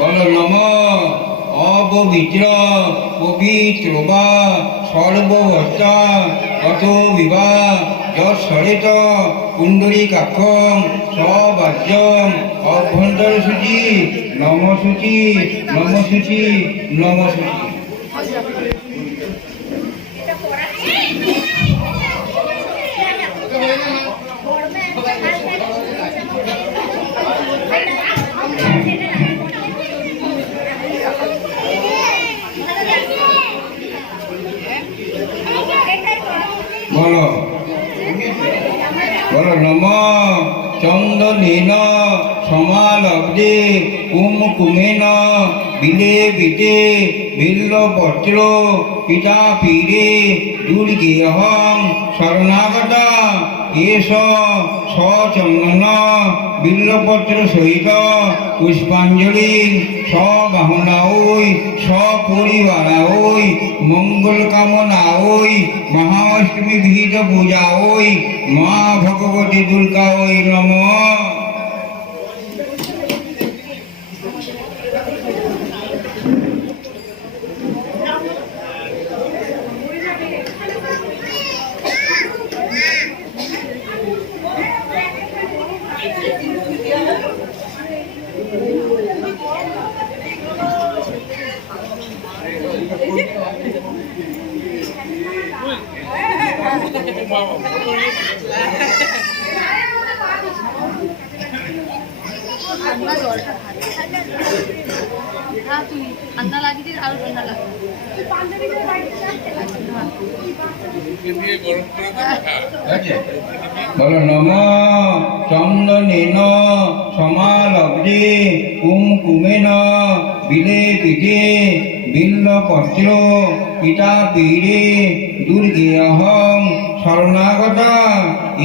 বলো নম অপবিত্র পবিত্র বা সর্ববস্তা অত বিবা যৎসরেত কুণ্ডলীকাক্ষং সবাজ্যম অভ্যন্তর সূচি নম সূচি নম সূচি নম সূচি। বলো বলো নম চন্দনেন সমালব্ধে কুমকুমেন বিলে বিদে বিল্লপত্র পিতা পীরে দুর্গেহং শরণাগতা এষ সচন্দন বিল্লপত্র সহিত পুষ্পাঞ্জলি সবাহনা ওই সপরিবারা ওই মঙ্গল কামনা ওই মহাষ্টমী বিহিত পূজা ওই মা ভগবতী দুর্গা ওই নম। ঠান্ডা লাগিয়ে আরো ঠান্ডা লাগবে বলো নম চন্দনেন সমালব্ধে কুমকুমেন বিলে বিদে বিল্লপত্র পিতা পীরে দুর্গেহং শরণাগতা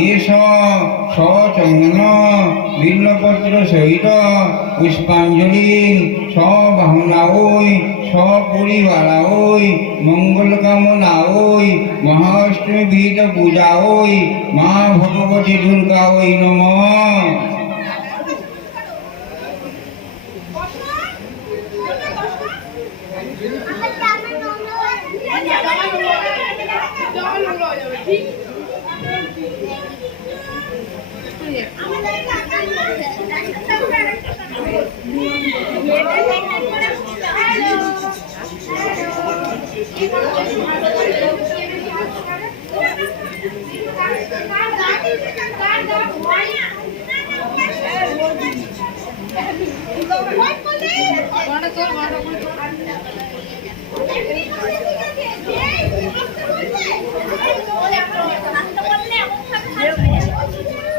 এষ সচন্দন বিল্লপত্র সহিত পুষ্পাঞ্জলি সবাহনা ওই সপরিবারা ওই মঙ্গল কামনা ওই মহাষ্টমী বিহিত পূজা ওই মা ভগবতী দুর্গা ওই নম।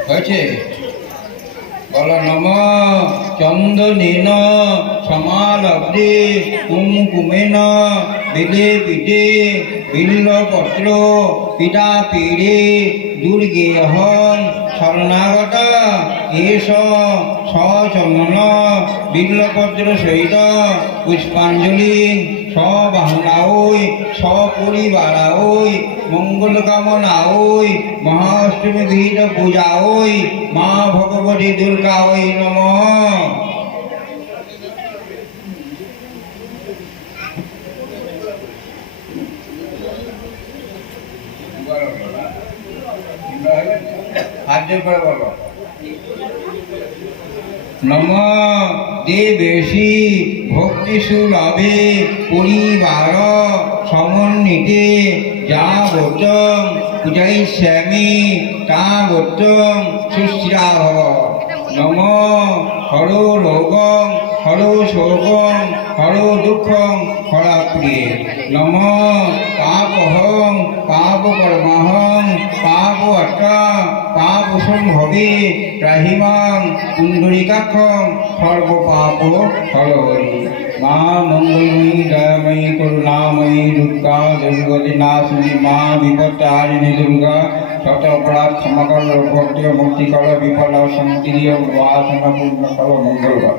হয়েছে বলো নম চন্দনেন সমালব্ধে কুমকুমেন বিলে বিদে বিল্লপত্র পিতা পীরে দুর্গেহং শরণাগতা এষ সচন্দন বিল্লপত্র সহিত পুষ্পাঞ্জলি সবাহনা ওই সপরিবারা ওই মঙ্গল কামনা ওই মহাষ্টমী বিহিত পূজা ওই মা ভগবতী দুর্গা ওই নম। বলো নম দেবেশী ভক্তিষু লাভে পরিবার সমন্বিতে যাবতং পূজয়িষ্যামি তাবতং সুস্থিরা ভব। নম হরো রোগং হরো শোকং হরো দুঃখং হরাপ্রিয়ে। নম পাপহং পাপকর্মহং পাপ অর্থা পাপ সম্ভবে ত্রাহিমাং কুণ্ডলীকাক্ষং সর্বপাপ হরহরি। মা মঙ্গলময়ী দয়াময়ী করুণাময়ী দুর্গা দুর্গতি নাশিনী মা বিপত্তারিণী দুর্গা শত অপরাধ ক্ষমা কর ভক্তি মুক্তি কর বিফল শান্তি বাসনা পূর্ণ কর মঙ্গল কর।